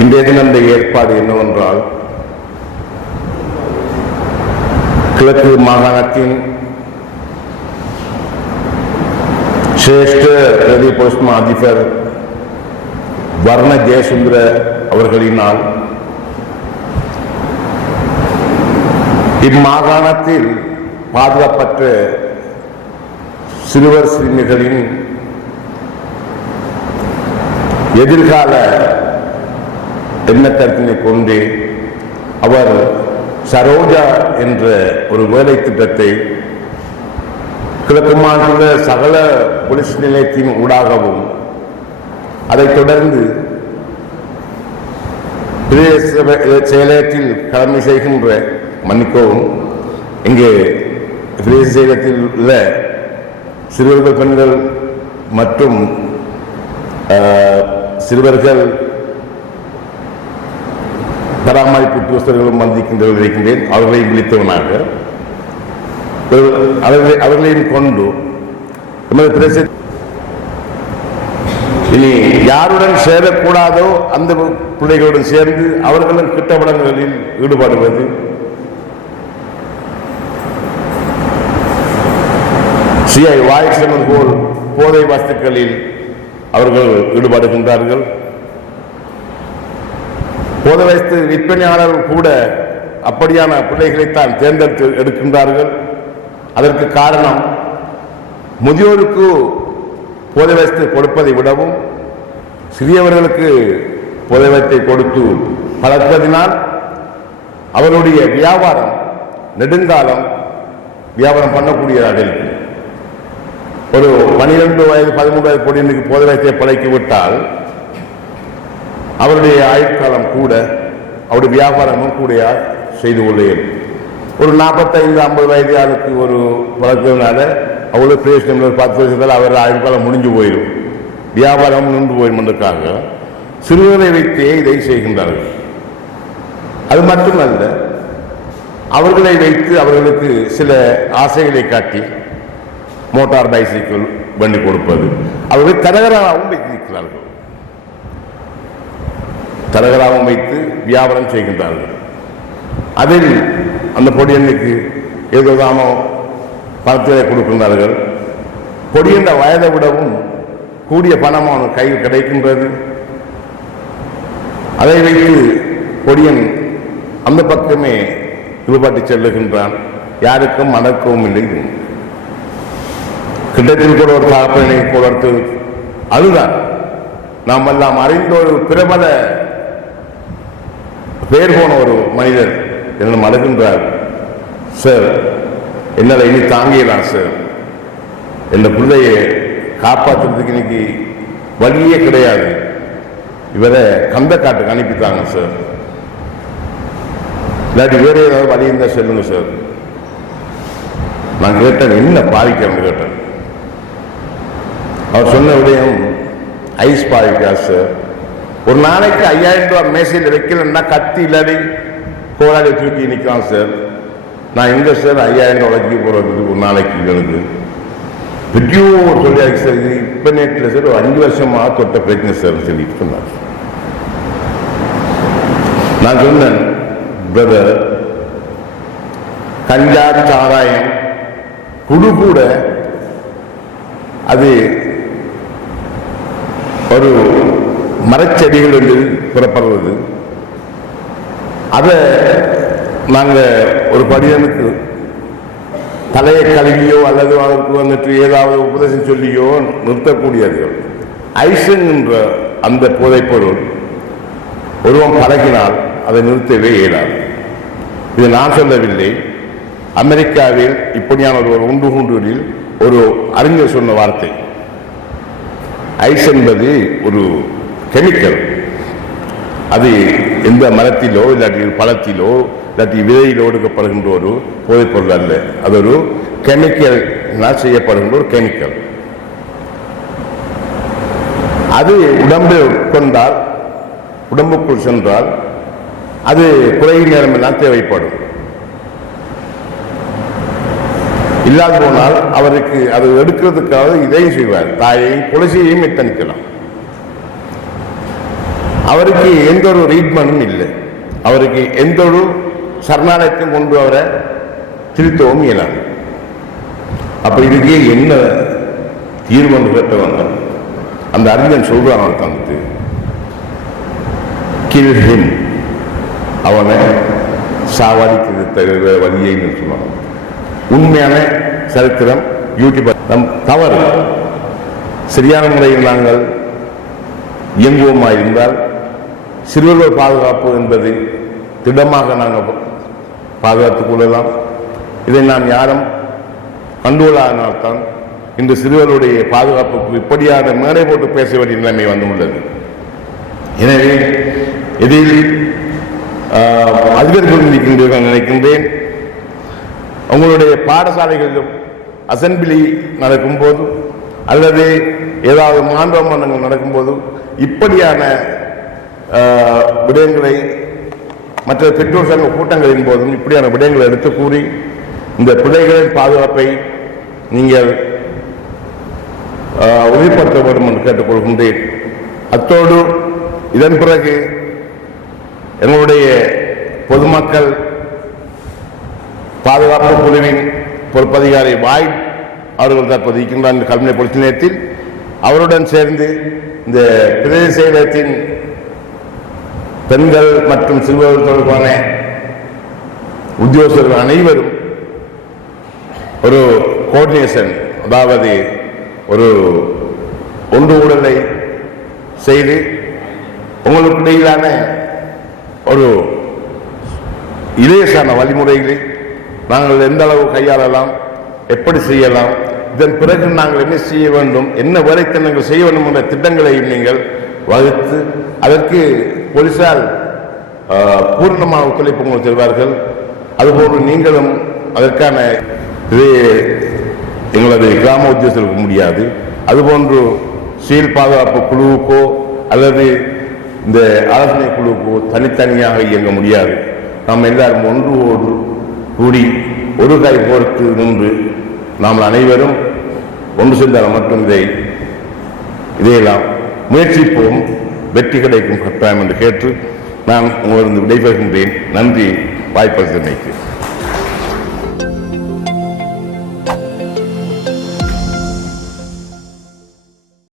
இன்றைய தினம் இந்த ஏற்பாடு என்னவென்றால் கிழக்கு மாகாணத்தின் சிரேஷ்ட பிரதி போஸ்மா அதிபர் வர்ண ஜெயசுந்தர அவர்களினால் இம்மாகாணத்தில் பாதுகாப்பற்ற சிறுவர் சிறுமிகளின் எதிர்கால எண்ணக்கருத்தினை கொண்டு அவர் சரோஜா என்ற ஒரு வேலை திட்டத்தை கிழக்கு மாநில சகல போலீஸ் நிலையத்தின் ஊடாகவும் அதைத் தொடர்ந்து பிரதேச செயலகத்தில் கடமை செய்கின்ற மன்னிக்கவும் இங்கே பிரதேச செயலகத்தில் உள்ள சிறுவர்கள் பெண்கள் மற்றும் சிறுவர்கள் பராமரிப்பு உத்தியோகஸ்தர்களும் வந்திருக்கின்றவர்கள் இருக்கின்றேன். அவர்களை விழித்தவனாக. அவர்களை அவர்களையும் கொண்டு நமது இனி யாருடன் சேரக்கூடாதோ அந்த பிள்ளைகளுடன் சேர்ந்து அவர்களும் கிட்டப்படங்களில் ஈடுபடுவது. சிஐ வாய்ச்சமன் போல் போதை வஸ்துக்களில் அவர்கள் ஈடுபடுகின்றார்கள். போத வயசு விற்பனையாளர்கள் கூட அப்படியான பிள்ளைகளைத்தான் தேர்ந்தெடுத்து எடுக்கின்றார்கள். அதற்கு காரணம் முதியோருக்கு போதை வயசு கொடுப்பதை விடவும் சிறியவர்களுக்கு போதை வஸ்தை கொடுத்து பழப்பதினால் அவருடைய வியாபாரம் நெடுங்காலம் வியாபாரம் பண்ணக்கூடியதாக இருக்கும் ஒரு பனிரெண்டு வயது பதிமூன்று வயது பொடியனுக்கு போதை வயத்தை பழக்கி விட்டால் அவருடைய ஆயுட்காலம் கூட அவருடைய வியாபாரமும் கூட செய்து கொள்ள ஒரு நாற்பத்தைந்து ஐம்பது வயது ஆளுக்கு ஒரு வளர்க்கிறதுனால அவ்வளோ பிரயோஜனம் ஒரு பத்து வருஷத்தில் அவர் ஆயுட்காலம் முடிஞ்சு போயிடும். வியாபாரம் நின்று போயிடும்ன்றதுக்காக சிறுவரை வைத்தே இதை செய்கின்றார்கள். அது மட்டுமல்ல அவர்களை வைத்து அவர்களுக்கு சில ஆசைகளை காட்டி மோட்டார் பைசைக்கிள் வண்டி கொடுப்பது. அவர்கள் தரகராகவும் வைத்திருக்கிறார்கள். தரகராகவும் வைத்து வியாபாரம் செய்கின்றார்கள். அதில் அந்த பொடியனுக்கு ஏதோ பணத்திலே கொடுக்கின்றார்கள். பொடியன்ற வயதை விடவும் கூடிய பணம் அவன் கையில் கிடைக்கின்றது. அதை வைத்து பொடியன் அந்த பக்கமே ஈடுபாட்டு செல்லுகின்றான். யாருக்கும் மணக்கவும் இல்லை. கிட்டத்தில் கூட ஒரு தகப்பனை கொடுத்து அதுதான். நாம் எல்லாம் அறிந்த ஒரு பிரபல பேர் போன ஒரு மனிதர். என்னிடம் அழுகின்றார் சார் என்னால் இனி தாங்கிடலாம் சார் இந்த பிள்ளையை காப்பாற்றுறதுக்கு இன்னைக்கு வழியே கிடையாது. இவரை கந்த காட்டுக்கு அனுப்பித்தாங்க சார் இல்லாட்டி வேறு ஏதாவது வழி இருந்தால் சொல்லுங்க சார் நான் கேட்டேன் என்ன பாதிக்கிறேன்னு கேட்டேன். அவர் சொன்ன விடயம் ஐஸ் பாதிக்கா சார் ஒரு நாளைக்கு ஐயாயிரம் ரூபாய் மேசையில் வைக்கலன்னா கத்தி இல்லாடி கோடாடி தூக்கி நிற்கிறான் சார். நான் எங்கே சார் ஐயாயிரம் ரூபாய் வச்சுக்க போகிறது ஒரு நாளைக்கு எனக்கு பெரியோ சொல்லியாச்சு சார். இது இப்போ நேட்டில் சார் ஒரு அஞ்சு வருஷமாக தொட்ட பிரச்சனை சார். சொல்லிட்டு சொன்னார் நான் சொன்னேன் பிரதர் கஞ்சா சாராயம் குடு கூட அது ஒரு மரச்செடிகள் என்று புறப்படுறது அதை நாங்கள் ஒரு படியனுக்கு தலையை கழுவியோ அல்லது அவருக்கு வந்துட்டு ஏதாவது உபதேசம் சொல்லியோ நிறுத்தக்கூடியது. ஐசன் என்ற அந்த போதைப்பொருள் ஒருவன் பழகினால் அதை நிறுத்தவே இயலாது. இது நான் சொல்லவில்லை. அமெரிக்காவில் இப்படியான ஒரு உண்டு குண்டுகளில் ஒரு அறிஞர் சொன்ன வார்த்தை. ஐஸ் என்பது ஒரு கெமிக்கல். அது எந்த மரத்திலோ இல்லாட்டி பழத்திலோ இல்லாட்டி விதையிலோ எடுக்கப்படுகின்ற ஒரு போதைப்பொருள் அல்ல. அது ஒரு கெமிக்கல் செய்யப்படுகின்ற ஒரு கெமிக்கல். அது உடம்பு உட்கொண்டால் உடம்புக்குள் சென்றால் அது குறையும் நேரமெல்லாம் தேவைப்படும். இல்லாது போனால் அவருக்கு அது எடுக்கிறதுக்காக இதையும் செய்வார். தாயையும் குலசையையும் எத்தனிக்கலாம் அவருக்கு எந்த ஒரு ரீட்மெண்ட்டும் இல்லை. அவருக்கு எந்த ஒரு சரணாலயத்தையும் கொண்டு அவரை திருத்தவும் இயலாது. அப்போ இதுக்கு என்ன தீர்மானம் கேட்டவங்க? அந்த அறிஞன் சொல்றான் அவனுக்கு தந்து கில் ஹிம் அவனை சாவடிக்கிறது தவிர வழியை சொல்லுவாங்க உண்மையான சரித்திரம் யூடியூப் நம் தவறு. சரியான முறையில் நாங்கள் இயங்குவோமாக இருந்தால் சிறுவர்கள் பாதுகாப்பு என்பது திடமாக நாங்கள் பாதுகாத்துக் கொள்ளலாம் இதை நாம் யாரும் கண்டுகொள்ளாதனால்தான் இந்த சிறுவருடைய பாதுகாப்புக்கு இப்படியான மேடை போட்டு பேச வேண்டிய நிலைமை வந்துள்ளது. எனவே இதில் அதிபர் அதிபர்கள் இருக்கின்றீர்கள் நினைக்கின்றேன் உங்களுடைய பாடசாலைகளிலும் அசம்பிளி நடக்கும்போது அல்லது ஏதாவது மாண்பு நடக்கும்போது இப்படியான விடயங்களை மற்ற பெற்றோர் சங்க கூட்டங்களின் போதும் இப்படியான விடயங்களை எடுத்து கூறி இந்த பிள்ளைகளின் பாதுகாப்பை நீங்கள் உறுதிப்படுத்த வேண்டும் என்று கேட்டுக்கொள்கின்றேன். அத்தோடு இதன் பிறகு எங்களுடைய பொதுமக்கள் பாதுகாப்பு குழுவின் பொறுப்பதிகாரி வாய் அவர்கள் தற்போது இருக்கின்றார். இந்த கல்முனை நிலையத்தில் அவருடன் சேர்ந்து இந்த பிரதேச செயலகத்தின் பெண்கள் மற்றும் சிறுவர்கள் தொடர்பான உத்தியோகஸ்தர்கள் அனைவரும் ஒரு கோஆர்டினேஷன் அதாவது ஒரு ஒன்று ஊடலை செய்து உங்களுக்கு இடையிலான ஒரு இலேசான வழிமுறைகளை நாங்கள் எந்த அளவு கையாளலாம் எப்படி செய்யலாம் இதன் பிறகு நாங்கள் என்ன செய்ய வேண்டும் என்ன வேலைத்தனங்கள் செய்ய வேண்டும் என்ற திட்டங்களையும் நீங்கள் வகுத்து அதற்கு போலீசார் ஆஹ், பூர்ணமாக ஒத்துழைப்பு உங்களுக்கு தருவார்கள். அதுபோன்று நீங்களும் அதற்கான இது எங்களது கிராம உத்தியோகத்திற்கு முடியாது. அதுபோன்று சீல் பாதுகாப்பு குழுவுக்கோ அல்லது இந்த ஆலோசனை குழுவுக்கோ தனித்தனியாக இயங்க முடியாது. நாம் எல்லாரும் ஒன்று ஒன்று கூடி ஒரு கை போர்த்து நின்று நாம் அனைவரும் ஒன்று சேர்ந்தால் மட்டும் இதை இதையெல்லாம் முயற்சிப்போம். வெற்றி கிடைக்கும் கட்டாயம் என்று கேட்டு நான் உங்களிருந்து விடைபெறுகின்றேன். நன்றி. வாய்ப்பளித்தமைக்கு